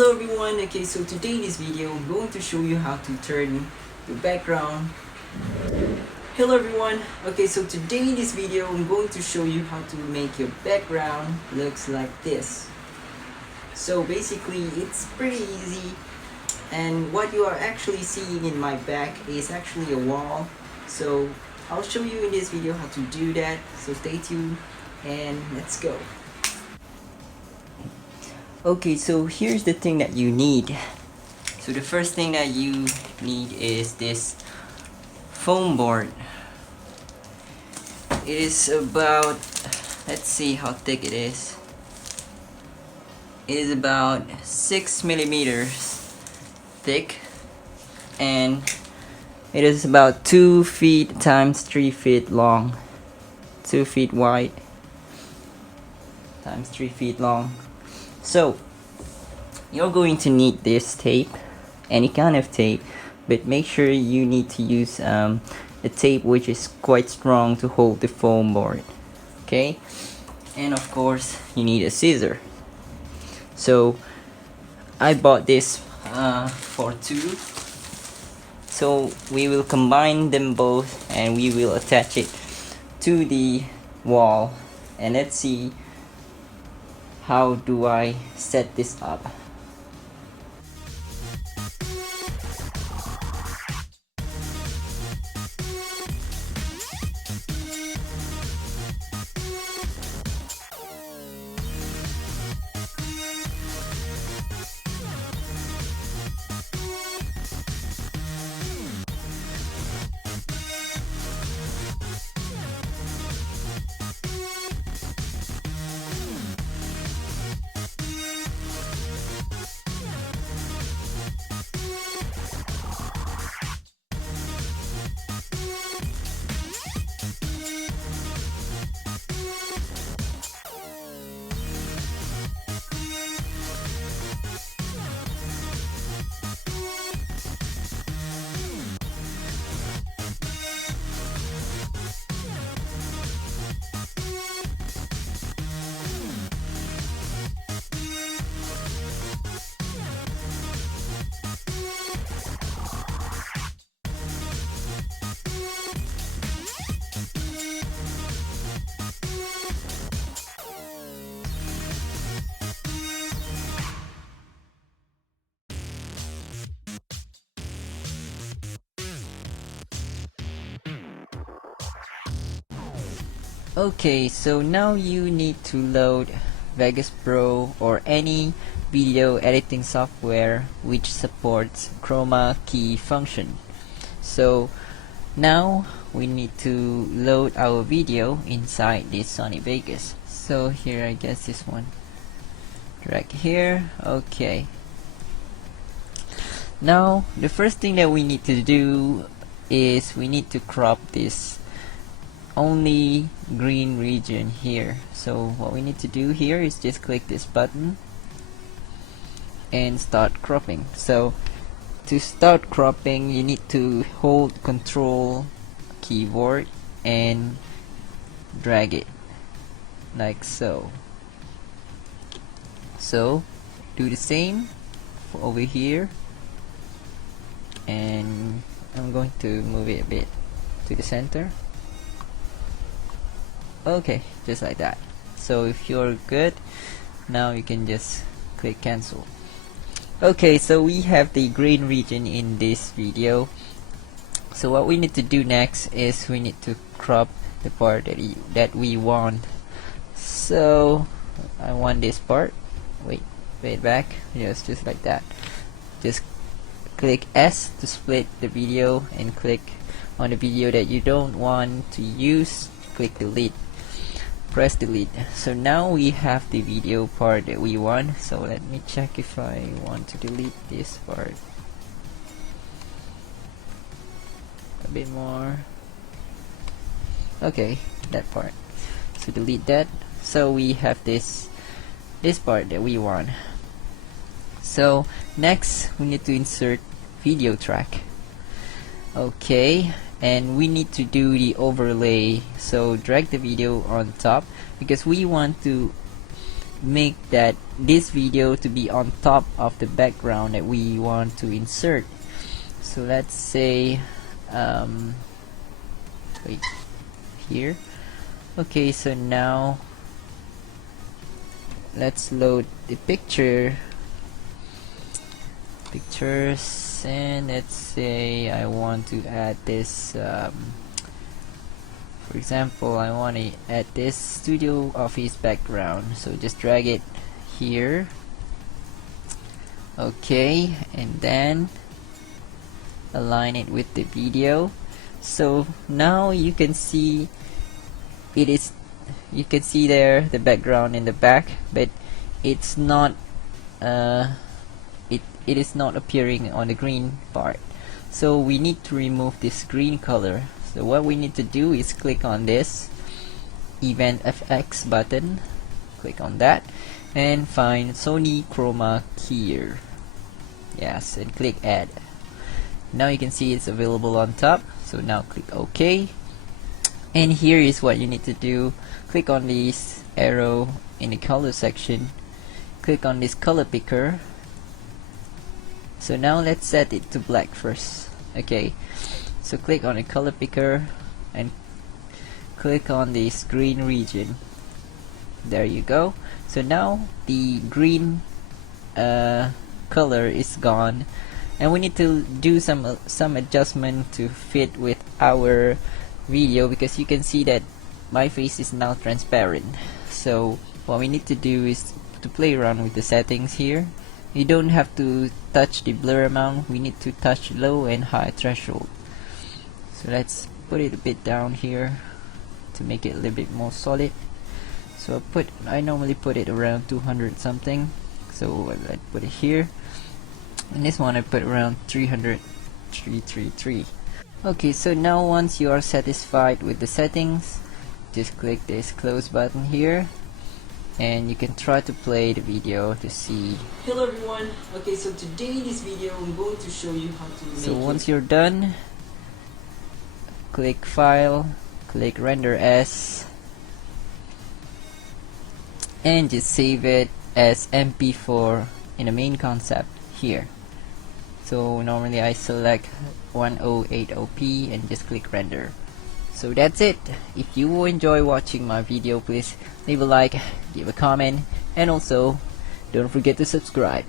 Hello everyone, okay, so today in this video I'm going to show you how to turn the background. Hello everyone, okay, so today in this video I'm going to show you how to make your background looks like this. So basically it's pretty easy, and what you are actually seeing in my back is actually a wall. So I'll show you in this video how to do that, so stay tuned and let's go. Okay, so here's the thing that you need. So the first thing that you need is this foam board. It is about, let's see how thick it is. It is about 6 millimeters thick, and it is about 2 feet times 3 feet long, 2 feet wide times 3 feet long. So you're going to need this tape, any kind of tape, but make sure you need to use a tape which is quite strong to hold the foam board. Okay, and of course you need a scissor. So I bought this for two, so we will combine them both and we will attach it to the wall, and let's see how do I set this up. Okay, so now you need to load Vegas Pro or any video editing software which supports chroma key function. So now we need to load our video inside this Sony Vegas. So here, I guess this one, drag here. Okay, now the first thing that we need to do is we need to crop this only green region here. So what we need to do here is just click this button and start cropping. So to start cropping, you need to hold Control keyboard and drag it like so. So do the same for over here, and I'm going to move it a bit to the center. Okay, just like that. So if you're good, now you can just click cancel. Okay, so we have the green region in this video. So what we need to do next is we need to crop the part that we want. So I want this part. Wait back. Yes, just like that. Just click S to split the video, and click on the video that you don't want to use, click delete. Press delete. So now we have the video part that we want. So let me check if I want to delete this part a bit more. Okay, that part. So delete that. So we have this part that we want. So next we need to insert video track. Okay, and we need to do the overlay. So drag the video on top because we want to make that this video to be on top of the background that we want to insert. So let's say wait, here. Okay, so now let's load the pictures, and let's say I want to add this for example, I want to add this studio office background, so just drag it here. Okay, and then align it with the video. So now you can see you can see there the background in the back, but it's not it is not appearing on the green part. So we need to remove this green color. So what we need to do is click on this Event FX button, click on that, and find Sony Chroma Key. Yes, and click Add. Now you can see it's available on top. So now click OK, and here is what you need to do. Click on this arrow in the color section, click on this color picker. So now let's set it to black first. Okay, so click on the color picker and click on this green region. There you go. So now the green color is gone, and we need to do some adjustment to fit with our video, because you can see that my face is now transparent. So what we need to do is to play around with the settings here. You don't have to touch the blur amount, we need to touch low and high threshold. So let's put it a bit down here to make it a little bit more solid. So I normally put it around 200 something, so I put it here, and this one I put around 333. Okay, so now once you are satisfied with the settings, just click this close button here, and you can try to play the video to see. Hello everyone. Okay, so today in this video I'm going to show you how to make So once you're done, click File, click Render As, and just save it as MP4 in the main concept here. So normally I select 1080p and just click render. So that's it. If you enjoy watching my video, please leave a like, give a comment, and also don't forget to subscribe.